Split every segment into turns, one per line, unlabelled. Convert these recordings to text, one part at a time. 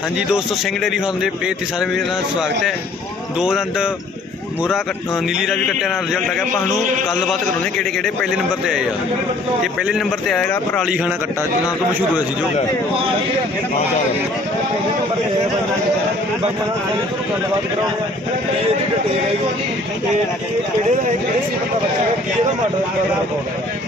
ਹਾਂਜੀ ਦੋਸਤੋ Singh dairy farm ਦੇ ਪੇਜ ਤੇ ਸਾਰੇ ਵੀਰਾਂ ਦਾ ਸਵਾਗਤ ਹੈ ਦੋ ਦੰਦ ਮੂਰਾ ਨੀਲੀ ਰਾਵੀ ਕੱਟਿਆ ਨਾਲ ਰਿਜ਼ਲਟ ਆ ਗਿਆ ਆਪਾਂ ਨੂੰ ਗੱਲਬਾਤ ਕਰਾਉਣੀ ਕਿਹੜੇ ਕਿਹੜੇ ਪਹਿਲੇ ਨੰਬਰ ਤੇ ਆਏ ਆ ਤੇ ਪਹਿਲੇ ਨੰਬਰ ਤੇ ਆਏਗਾ ਪਰਾਲੀ ਖਾਣਾ ਕੱਟਾ ਜਿਹਨਾਂ ਤੋਂ ਮਸ਼ਹੂਰ ਹੋਇਆ ਸੀ ਜੋ ਬੰਦਾ ਸਾਰੇ ਤੋਂ ਗੱਲਬਾਤ ਕਰਾਉਣੀ ਹੈ ਇਹ ਜਿਹੜੇ ਟੇਲ ਇਹ ਕਿਹੜੇ ਦਾ ਹੈ ਕਿਹੜੇ ਬੱਚਾ ਕਿਹੜਾ ਮਾਡਲ ਦਾ ਹੈ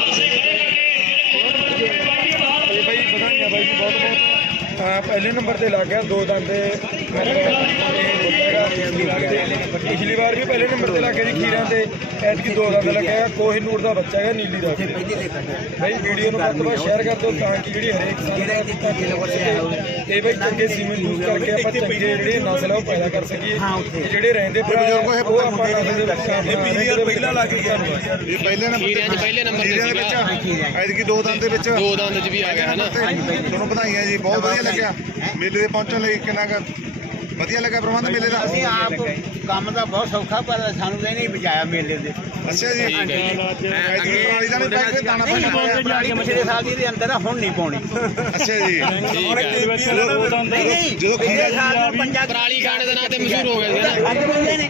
ਹਾਂ ਪਹਿਲੇ ਨੰਬਰ ਤੇ ਲੱਗ ਗਿਆ ਦੋ ਦੰਦੇ ਪਿਛਲੀ ਵਾਰ ਵੀ ਪਹਿਲੇ ਨੰਬਰ ਤੇ ਲੱਗ ਗਿਆ ਜੀ ਖੀਰਾਂ ਤੇ ਐਤਕੀ ਦੋ ਦੰਦ ਲੱਗ ਗਿਆ ਕੋਹਿਨੂਰ ਦਾ ਬੱਚਾ ਹੈ ਨੀਲੀ ਦਾ ਭਾਈ ਵੀਡੀਓ ਨੂੰ ਬਹੁਤ ਬਹੁਤ ਸ਼ੇਅਰ ਕਰ ਦਿਓ ਤਾਂ ਕਿ ਜਿਹੜੀ ਹਰੇਕ ਇਹ ਭਾਈ ਚੰਗੇ ਸੀਮਨ ਨੂੰ ਕਰਕੇ ਆਪਾਂ ਚੰਗੇ ਦੇ ਨਸਲਾਂ ਨੂੰ ਪੈਦਾ ਕਰ ਸਕੀਏ ਜਿਹੜੇ ਰਹਿੰਦੇ ਪਰ ਬਜ਼ੁਰਗ ਉਹ ਆਪਾਂ ਨਾਲ ਦੇ ਰੱਖਾਂਗੇ ਇਹ ਪੀਰੀਅਰ ਪਹਿਲਾ ਲੱਗ ਗਿਆ ਇਹ ਪਹਿਲੇ ਨੰਬਰ ਤੇ ਪਹਿਲੇ ਨੰਬਰ ਤੇ ਐਤਕੀ ਦੋ ਦੰਦ ਦੇ ਵਿੱਚ ਦੋ ਦੰਦ ਚ ਵੀ ਆ ਗਿਆ ਹੈ ਨਾ ਤੁਹਾਨੂੰ ਵਧਾਈਆਂ ਜੀ ਬਹੁਤ ਵਧੀਆ ਲੱਗਿਆ ਮੇਲੇ ਦੇ ਪਹੁੰਚਣ ਲਈ ਕਿੰਨਾ ਕੁ ਵਧੀਆ ਲੱਗਾ ਪ੍ਰਬੰਧ ਮੇਲੇ ਦਾ ਅਸੀਂ
ਆਪ ਕੰਮ ਦਾ ਬਹੁਤ ਸੌਖਾ ਪਰ ਸਾਨੂੰ ਇਹ ਨਹੀਂ ਬਚਾਇਆ ਮੇਲੇ ਦੇ
ਅੱਛਾ ਜੀ ਠੀਕ ਹੈ ਜੀ ਪ੍ਰਾਲੀ
ਦਾ ਨਾ ਪੈਕ ਦਾਣਾ ਪਾਣੀ ਬੋਲ ਕੇ ਜਾ ਕੇ ਮਸ਼ੀਨੇ ਸਾਹ ਦੀ ਦੇ ਅੰਦਰ ਹੁਣ ਨਹੀਂ ਪਾਉਣੀ
ਅੱਛਾ ਜੀ ਠੀਕ
ਹੈ ਜੀ ਪੰਜਾਬ ਪ੍ਰਾਲੀ ਗਾਣੇ ਦੇ ਨਾਂ ਤੇ ਮਸ਼ਹੂਰ ਹੋ ਗਏ ਹੈ ਨਾ ਅੱਜ ਬੰਦੇ ਨੇ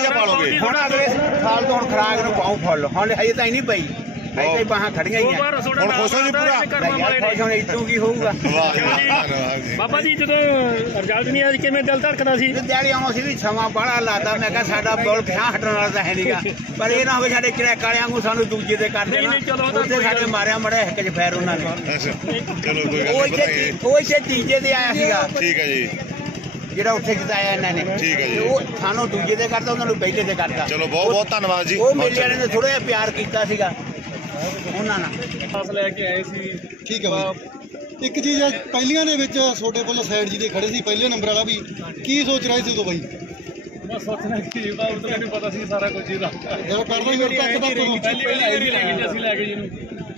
ਵਧੀਆ ਪਾਲੋਗੇ ਹੁਣ ਅਗਲੇ ਸਾਲ ਤੋਂ ਹੁਣ ਖਰਾਕ ਨੂੰ ਪਾਉ ਫੁੱਲ ਹੁਣ ਹਜੇ ਤਾਂ ਨਹੀਂ ਪਈ ਹਜੇ ਤਾਂ ਬਾਹਾਂ ਖੜੀਆਂ ਹੀ ਆ
ਹੁਣ ਖੁਸ਼ੋ ਜੀ
ਪੂਰਾ ਖੁਸ਼ੋ ਇਤੋਂ ਕੀ ਹੋਊਗਾ
ਵਾਹ ਬਾਬਾ ਜੀ ਜਦੋਂ ਅਰਜਾਲ ਨਹੀਂ ਆ ਕਿਵੇਂ ਦਿਲ ਧੜਕਦਾ ਸੀ
ਦਿਹਾੜੀ ਆਉਣਾ ਸੀ ਵੀ ਸਮਾਂ ਬੜਾ ਲਾਦਾ ਮੈਂ ਕਿਹਾ ਸਾਡਾ ਬੋਲ ਖਿਆ ਹਟਣ ਵਾਲਾ ਤਾਂ ਹੈ ਨਹੀਂਗਾ ਪਰ ਇਹ ਨਾ ਹੋਵੇ ਸਾਡੇ ਕਿਰੈਕ ਵਾਲਿਆਂ ਨੂੰ ਸਾਨੂੰ ਦੂਜੇ ਦੇ ਕਰ ਦੇਣਾ ਨਹੀਂ ਚਲੋ ਤਾਂ ਸਾਡੇ ਮਾਰਿਆ ਮੜਿਆ ਇੱਕ ਚ ਫੈਰ ਉਹਨਾਂ
ਨੇ ਅੱਛਾ ਚਲੋ ਕੋਈ ਗੱਲ
ਨਹੀਂ ਉਹ ਇੱਥੇ ਉਹ ਇੱਥੇ ਤੀਜੇ ਦੇ ਆਇਆ ਸੀਗਾ ਠੀਕ ਹੈ ਜੀ ਜਿਹੜਾ ਉੱਥੇ ਜਿਤਾਇਆ ਇਹਨਾਂ ਨੇ ਠੀਕ ਹੈ ਜੀ ਉਹ ਥਾਣੋਂ ਦੂਜੇ ਦੇ ਕਰਦਾ ਉਹਨਾਂ ਨੂੰ ਪਹਿਲੇ ਦੇ ਕਰਦਾ ਚਲੋ
ਬਹੁਤ ਬਹੁਤ ਧੰਨਵਾਦ ਜੀ ਉਹ
ਮੇਲੇ ਵਾਲੇ ਨੇ ਥੋੜਾ ਜਿਹਾ ਪਿਆਰ ਕੀਤਾ ਸੀਗਾ
ਉਹਨਾਂ ਨਾਲ ਲੈ ਕੇ ਆਏ ਸੀ ਠੀਕ ਹੈ ਜੀ ਇੱਕ ਚੀਜ਼ ਹੈ ਪਹਿਲੀਆਂ ਦੇ ਵਿੱਚ ਛੋਟੇ ਕੋਲ ਸਾਈਡ ਜੀ ਦੇ ਖੜੇ ਸੀ ਪਹਿਲੇ ਨੰਬਰ ਵਾਲਾ ਵੀ ਕੀ ਸੋਚ ਰਹੇ ਸੀ ਤੂੰ ਬਾਈ
ਮੈਂ ਸੋਚਣਾ ਕਿ ਬਾਬਾ ਉਹ ਤਾਂ ਨਹੀਂ ਪਤਾ ਸੀ ਸਾਰਾ ਕੁਝ ਇਹਦਾ ਜਦੋਂ ਕਰਦਾ ਹੀ ਮੇਰੇ ਤੱਕ ਤਾਂ ਪਹਿਲੀ
ਵਾਰ ਲੈ ਕੇ ਜੀ ਸੀ ਲੈ ਕੇ ਜੀ ਨੂੰ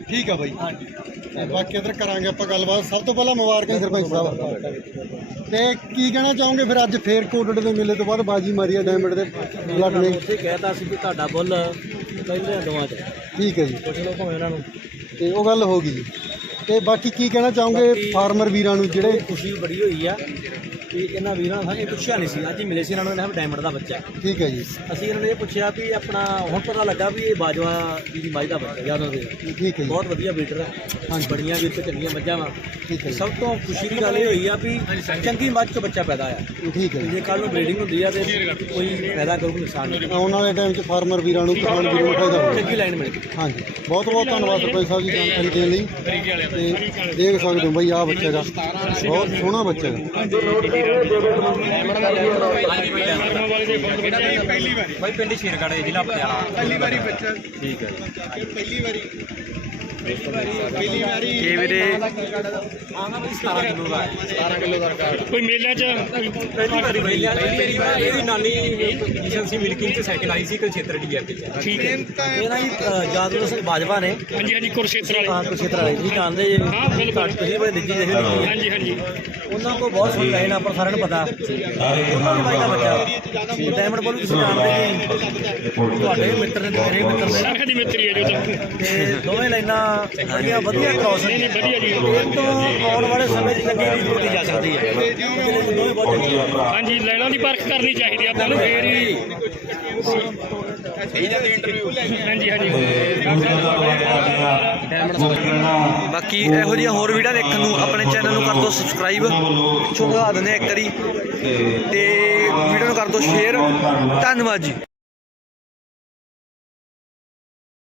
ਠੀਕ ਹੈ ਬਾਈ ਹਾਂਜੀ ਬਾਕੀ ਇਧਰ ਕਰਾਂਗੇ ਆਪਾਂ ਗੱਲਬਾਤ ਸਭ ਤੋਂ ਪਹਿਲਾਂ ਮੁਬਾਰਕਾਂ ਸਰਪੰਚ ਸਾਹਿਬ ਤੇ ਕੀ ਕਹਿਣਾ ਚਾਹੋਗੇ ਫਿਰ ਅੱਜ ਫੇਰ ਕੋਟੜ ਦੇ ਮੇਲੇ ਤੋਂ ਬਾਅਦ ਬਾਜੀ ਮਾਰੀ ਆ ਡਾਇਮੰਡ ਦੇ
ਬਲੱਡ ਨੇ ਇੱਥੇ ਕਹਿਤਾ ਸੀ ਕਿ ਤੁਹਾਡਾ ਬੁੱਲ
ਕਹਿੰਦੇ ਆ ਚ ਠੀਕ ਹੈ ਜੀ ਚਲੋ ਭਾਵੇਂ ਇਹਨਾਂ ਨੂੰ ਤੇ ਉਹ ਗੱਲ ਹੋ ਗਈ ਤੇ ਬਾਕੀ ਕੀ ਕਹਿਣਾ ਚਾਹੋਗੇ ਫਾਰਮਰ ਵੀਰਾਂ ਨੂੰ ਜਿਹੜੇ
ਖੁਸ਼ੀ ਬੜੀ ਹੋਈ ਆ ਕਿ ਇਹਨਾਂ ਵੀਰਾਂ ਨੇ ਪੁੱਛਿਆ ਨਹੀਂ ਸੀ ਅੱਜ ਹੀ ਮਿਲੇ ਸੀ ਇਹਨਾਂ ਨੂੰ ਇਹਨਾਂ ਡਾਇਮੰਡ ਦਾ ਬੱਚਾ ਠੀਕ ਹੈ ਜੀ ਅਸੀਂ ਇਹਨਾਂ ਨੂੰ ਇਹ ਪੁੱਛਿਆ ਵੀ ਆਪਣਾ ਹੁਣ ਪਤਾ ਲੱਗਾ ਵੀ ਇਹ ਬਾਜਵਾ ਦੀ ਮਾਈ ਦਾ ਬੱਚਾ ਯਾਦ ਦੇ ਠੀਕ ਹੈ ਬਹੁਤ ਵਧੀਆ ਬੀਟਰ ਹੈ ਹਾਂ ਬੜੀਆਂ ਵੀ ਤੇ ਚੰਗੀਆਂ ਮੱਝਾਂ ਵਾ ਠੀਕ ਹੈ ਸਭ ਤੋਂ ਖੁਸ਼ੀ ਦੀ ਗੱਲ ਇਹ ਹੋਈ ਆ ਵੀ ਚੰਗੀ ਮੱਝ ਤੋਂ ਬੱਚਾ ਪੈਦਾ ਆਇਆ ਠੀਕ ਹੈ ਜੇ ਕੱਲ ਨੂੰ ਬਰੀਡਿੰਗ ਹੁੰਦੀ ਆ ਤੇ ਕੋਈ ਫਾਇਦਾ ਕਰੂ ਨੁਕਸਾਨ ਨਹੀਂ
ਉਹਨਾਂ ਦੇ ਟਾਈਮ ਚ ਫਾਰਮਰ ਵੀਰਾਂ ਨੂੰ ਕਿਹਨਾਂ ਨੂੰ ਫਾਇਦਾ ਹੋਊ ਚੰਗੀ ਲਾਈਨ ਮਿਲ ਗਈ ਹਾਂਜੀ ਬਹੁਤ ਬਹੁਤ ਧੰਨਵਾਦ ਸਰਪੰਚ ਸਾਹਿਬ ਜੀ ਜਾਣਕਾਰੀ ਦੇਣ ਲਈ ਤਰੀਕੇ ਦੇਖ ਸਕਦੇ ਹੋ ਬਈ ਆ ਬੱਚੇ ਦਾ ਬਹੁਤ ਸੋਹਣਾ ਬੱਚਾ ਹੈ
ਪਹਿਲੀ ਵਾਰੀ ਬਾਈ ਪਿੰਡ ਸ਼ੇਰਗੜਾ ਜ਼ਿਲ੍ਹਾ ਪਟਿਆਲਾ ਪਹਿਲੀ ਵਾਰੀ ਬੱਚਾ
ਠੀਕ ਹੈ ਪਹਿਲੀ ਵਾਰੀ
ਕੋਈ ਮੇਲੇ ਚ
ਇਹਦੀ ਨਾਨੀ ਏਜੰਸੀ ਮਿਲਕਿੰਗ ਤੇ ਸਾਈਕਲ ਆਈ ਸੀ ਕਿ ਖੇਤਰ ਦੀ ਹੈ ਠੀਕ ਹੈ ਮੇਰਾ ਹੀ ਜਾਦੂ ਸਿੰਘ ਬਾਜਵਾ ਨੇ ਹਾਂਜੀ ਹਾਂਜੀ ਕੁਰਸ਼ੇਤਰ ਵਾਲੇ ਹਾਂ ਕੁਰਸ਼ੇਤਰ ਵਾਲੇ ਜੀ ਜਾਣਦੇ ਜੀ ਹਾਂ ਬਿਲਕੁਲ ਤੁਸੀਂ ਬੜੇ ਦਿੱਜੀ ਦੇ ਹਾਂਜੀ ਹਾਂਜੀ ਉਹਨਾਂ ਕੋ ਬਹੁਤ ਸੁਣ ਲੈਣਾ ਨੂੰ ਪਤਾ ਸਾਰੇ ਉਹਨਾਂ ਦੇ ਬਾਈ ਦਾ ਬੱਚਾ ਡਾਇਮੰਡ ਬੋਲ ਤੁਸੀਂ ਜਾਣਦੇ ਜੀ ਤੁਹਾਡੇ ਮਿੱਤਰ ਨੇ ਤੇਰੇ ਮਿੱਤਰ ਨੇ ਸਾਡੇ ਮਿੱਤਰੀ ਹੈ ਜੋ ਤੇ ਦੋਵੇਂ ਲੈਣਾ ਵਧੀਆ ਵਧੀਆ ਕੌਸ਼ਲ ਨਹੀਂ ਵਧੀਆ ਜੀ ਤੋਂ ਆਉਣ ਵਾਲੇ ਸਮੇਂ ਦੀ ਨਗੀ ਵੀ ਦਿੱਤੀ
ਜਾ ਸਕਦੀ ਹੈ ਹਾਂਜੀ ਲੈਣਾ ਦੀ ਪਰਖ ਕਰਨੀ ਚਾਹੀਦੀ ਆਪਾਂ ਨੂੰ ਫੇਰ ਹੀ
ਬਾਕੀ ਇਹੋ ਜਿਹੀਆਂ ਹੋਰ ਵੀਡੀਓ ਦੇਖਣ ਨੂੰ ਆਪਣੇ ਚੈਨਲ ਨੂੰ ਕਰ ਦੋ ਸਬਸਕ੍ਰਾਈਬ ਚੁਗਾ ਦਨੇ ਇੱਕ ਵਾਰੀ ਤੇ ਵੀਡੀਓ ਨੂੰ ਕਰ ਦੋ ਸ਼ੇਅਰ ਧੰਨਵਾਦ ਜੀ